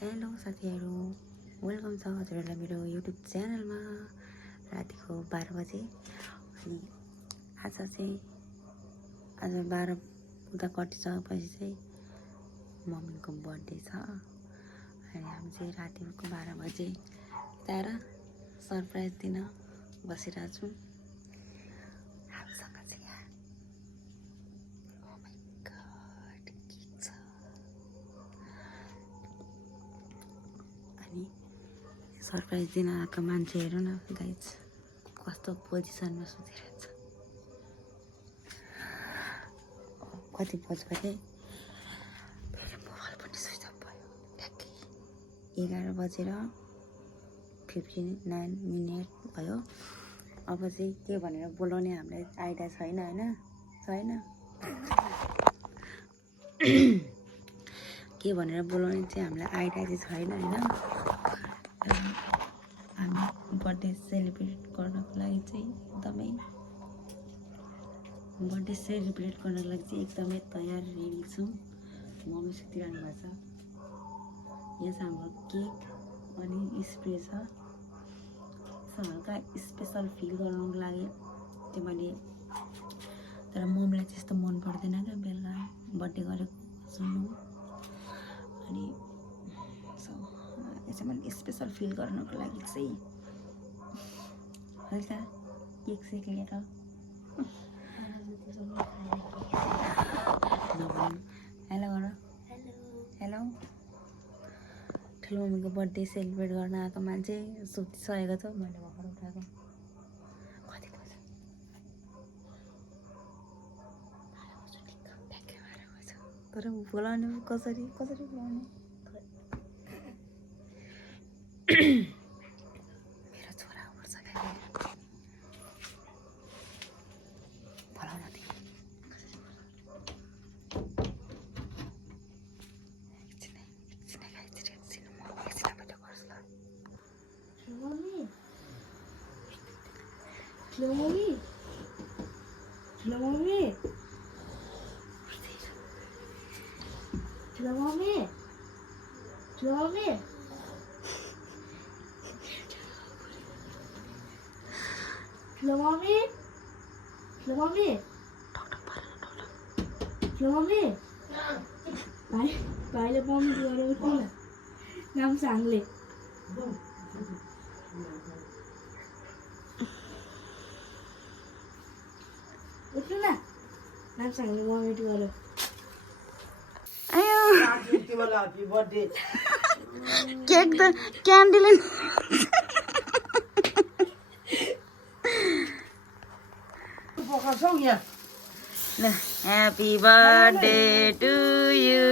Hello साथीहरू, welcome छ हजुरहरूलाई मेरो युट्युब च्यानलमा। रातिको 12 बजे अनि आज 12 पुग्दा कटिसकेपछि चाहिँ मम्मीको बर्थडे छ अनि हामी चाहिँ रातिको 12 बजे आएर सरप्राइज दिन बसिरहेको छौँ। हामीसँग चाहिँ यहाँ oh my god के छ अनि सरप्राइज दिन आएको मान्छे हेर्नु न गाइज कस्तो पोजिसनमा सुतिरहेछ। कति बज्यो भने फेरि मोबाइल पनि स्विच अफ भयो। ठ्याक्कै 11 बजेर 59 मिनट भयो। अब चाहिँ के भनेर बोलाउने हामीलाई आइडिया छैन होइन के भनेर बोलाउने चाहिँ हामीलाई आइडिया चाहिँ छैन होइन। हामी बर्थडे सेलिब्रेट गर्नको लागि चाहिँ एकदमै तयार रेडी छौँ। मम्मी सुतिरहनु भएको छ। यहाँ चाहिँ हाम्रो केक अनि स्प्रे छ। हल्का स्पेसल फिल गराउनको लागि त्यो मैले तर मम्मीलाई त्यस्तो मन पर्दैन क्या बेलुका बर्थडे गरेको सुन्नु। अनि सो यो चाहिँ मैले स्पेसल फिल गर्नको लागि चाहिँ हल्का केक सेक लिएर हेलो गर हेलो ठुलो मम्मीको बर्थडे सेलिब्रेट गर्न आएको मान्छे सुतिसकेको छ। मैले भर्खर उठाएको। कति बज्यो? तर बोलाउने कसरी बोलाउने? मेरो छोरा उठ्छ क्या बोलाउन दे। भाइले मम्मी गएर उठ्नु न नाम सांगले उठ्नु न नाम सांगले मम्मी गएर केक त candle Happy birthday to you.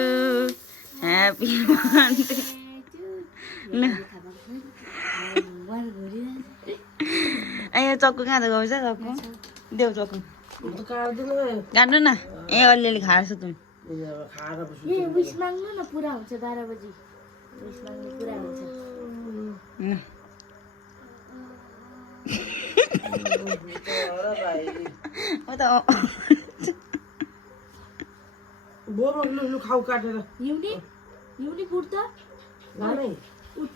Happy birthday. ए चक्कु कहाँ त गएछ चक्कु देऊ चक्कु काट्नु न। ए अलिअलि खाएर सुत्नु। ए विश माग्नु न पुरा हुन्छ 12 बजे विश माग्नु पुरा हुन्छ। बोरो खाऊ काटेर युनी कुर्ता गानै उठ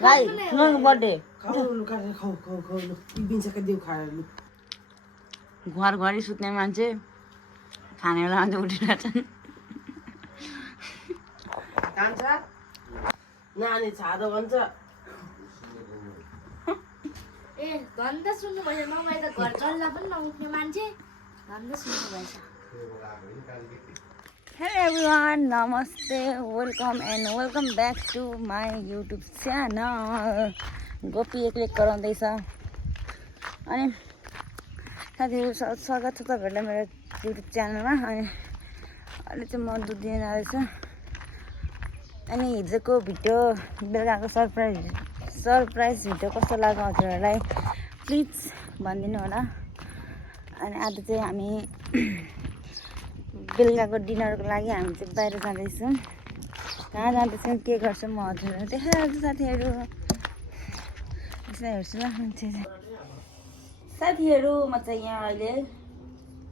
भाइ सुनको बर्थडे खाऊ काटेर खाऊ बिन्सका देऊ खाएर लु। घरि सुत्ने मान्छे खाने बेला मान्छे उठिरहेछन्। कान्छ नानी छादो भन्छ। ए धन्दा सुन्नु भएछ मलाई त घर चल्ला पनि नउठ्ने मान्छे धन्दा सुन्नु भएछ। Hello everyone, namaste, welcome back to my YouTube channel. Gopi एक्लै कराउँदैछ अनि साथीहरू स्वागत छ तपाईँहरूलाई मेरो युट्युब च्यानलमा। अनि अहिले चाहिँ म दुध दिन जाँदैछ। अनि हिजोको भिडियो बेलुकाको सरप्राइज भिडियो कस्तो लाग्यो हजुरहरूलाई प्लिज भनिदिनु होला। अनि आज चाहिँ हामी बेलुकाको डिनरको लागि हामी चाहिँ बाहिर जाँदैछौँ। कहाँ जाँदैछौँ के गर्छौँ म हजुरहरूलाई देखाइहाल्छु साथीहरू। यसलाई हेर्छु ल मान्छे साथीहरू। म चाहिँ यहाँ अहिले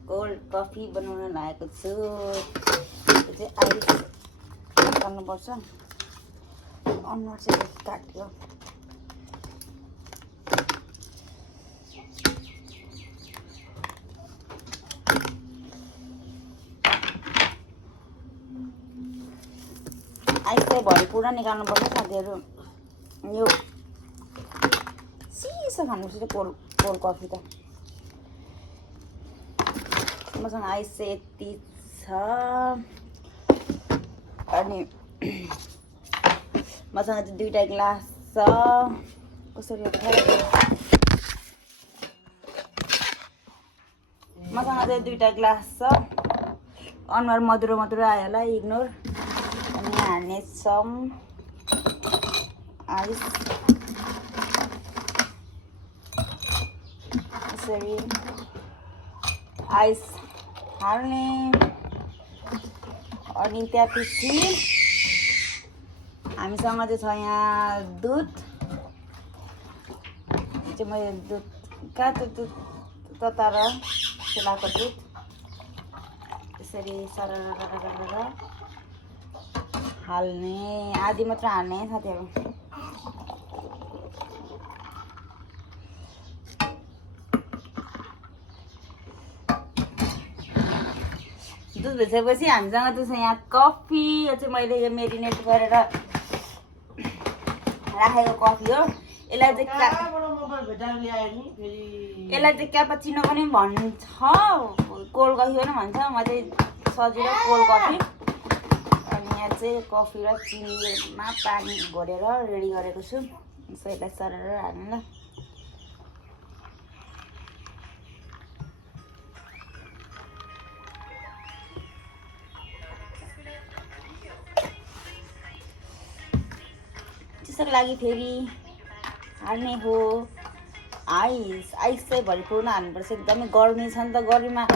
कोल्ड कफी बनाउन लागेको छु। यो चाहिँ आइस गर्नुपर्छ। अनुहार चाहिँ काट्यो। आइस चाहिँ भरि पुरा निकाल्नुपर्छ साथीहरू। यो चिसो खानुपर्छ कोल्ड कफी त। मसँग आइस चाहिँ यति छ। अनि मसँग चाहिँ 2टा ग्लास छ। कसरी मसँग चाहिँ 2टा ग्लास छ। अनुहार मधुरो मधुरो आयो होला, इग्नोर। अनि हाल्नेछौँ आइस। यसरी आइस हाल्ने। अनि त्यसपछि हामीसँग चाहिँ छ यहाँ दुध। चाहिँ मैले दुध काँचो दुध तताएर सेलाएको दुध यसरी सरर हाल्ने। आधी मात्र हाल्ने साथीहरू। दुध भिजेपछि हामीसँग चाहिँ छ यहाँ कफी। यो चाहिँ मैले यो मेरिनेट गरेर राखेको कफी हो। यसलाई चाहिँ क्यापाचिनो पनि भन्छ, कोल्ड कफी पनि भन्छ। म चाहिँ सजिलो कोल्ड कफी। अनि यहाँ चाहिँ कफी र चिनीमा पानी घोलेर रेडी गरेको छु। सो यसलाई सरर हाल्नु ल। त्यसको लागि फेरि हाल्ने हो आइस। आइस चाहिँ भरिपूर्ण हाल्नुपर्छ। एकदमै गर्मी छ नि त, गर्मीमा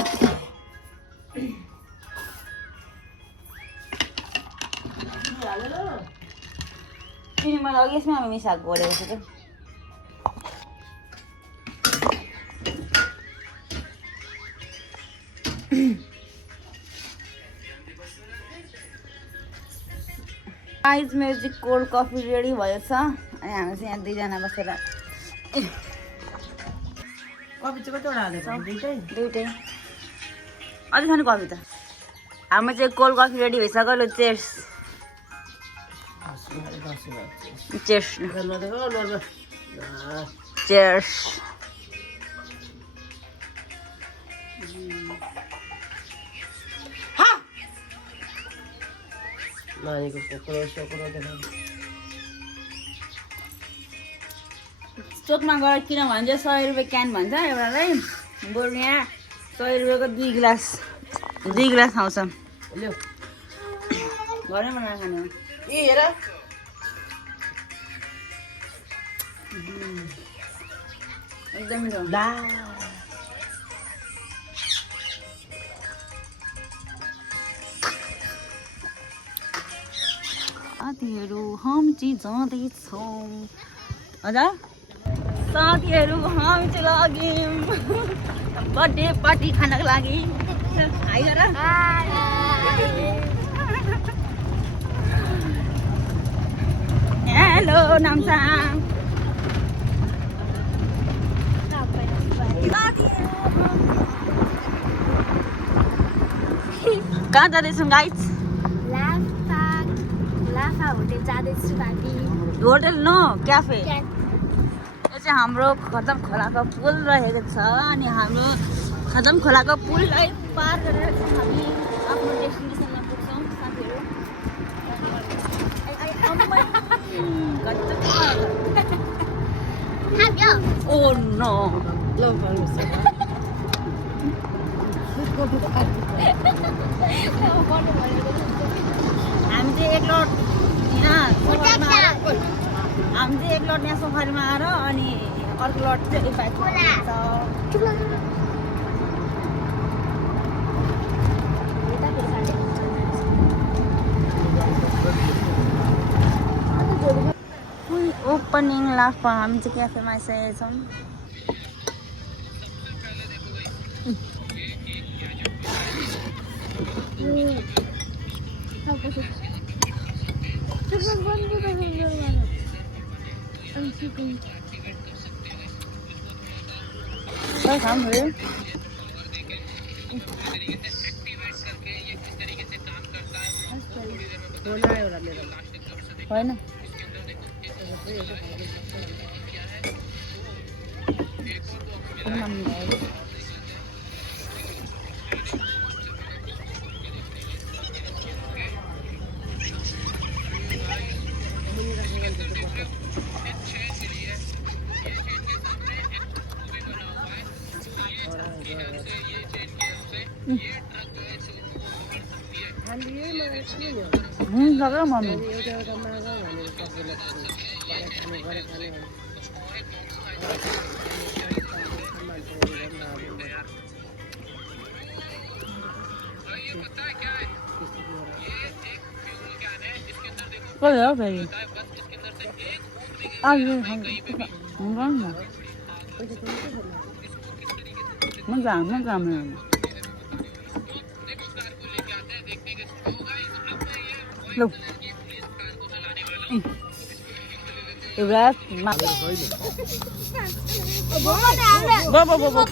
चिनी मैले अघि यसमा मिसाएको घोलेको छु क्या। आइज मेरो चाहिँ कोल्ड कफी रेडी भयो छ। अनि हामी चाहिँ यहाँ 2जना बसेर कफी चाहिँ कतिवटा हालेको? 2टै। अझै खानु कफी त? हाम्रो चाहिँ कोल्ड कफी रेडी भइसक्यो। ल चेयर्स। चेयर्स। चेयर्स। नानीको कुकुर सोकुरो देखाउनु। चोकमा गएर किन भन्छ 100 रुपियाँ क्यान भन्छ एउटालाई। बरु यहाँ 100 रुपियाँको 2 गिलास आउँछ। ल्याउ घरै बनाएर खाने हो। ए हेर एकदम मिठो। ला साथीहरू हामी चाहिँ जाँदैछौँ। हजुर साथीहरू हामी चाहिँ लाग्यौँ बर्थडे पार्टी खानको लागि। हाई गर। हेलो नामसाङ। कहाँ जाँदैछौँ गाइज? लाफा होटेल जाँदैछु भाबी। Hotel no cafe. यो चाहिँ हाम्रो खतम खोलाको पुल रहेको छ। अनि हाम्रो खतम खोलाको पुललाई पार गरेर चाहिँ हामी आफ्नो डेस्टिनेसनमा पुग्छौँ साथीहरू। Oh no. हामी चाहिँ एक लट यहाँ सफारीमा आएर अनि अर्को लट चाहिँ बाइकमा छ। ओपनिङ लाफा। हामी चाहिँ क्याफेमा आइसकेका छौँ। काय काम है है ना सगळं म्हणून có lẽ về ăn không có mà nó làm này luôn Ibrahim mak bo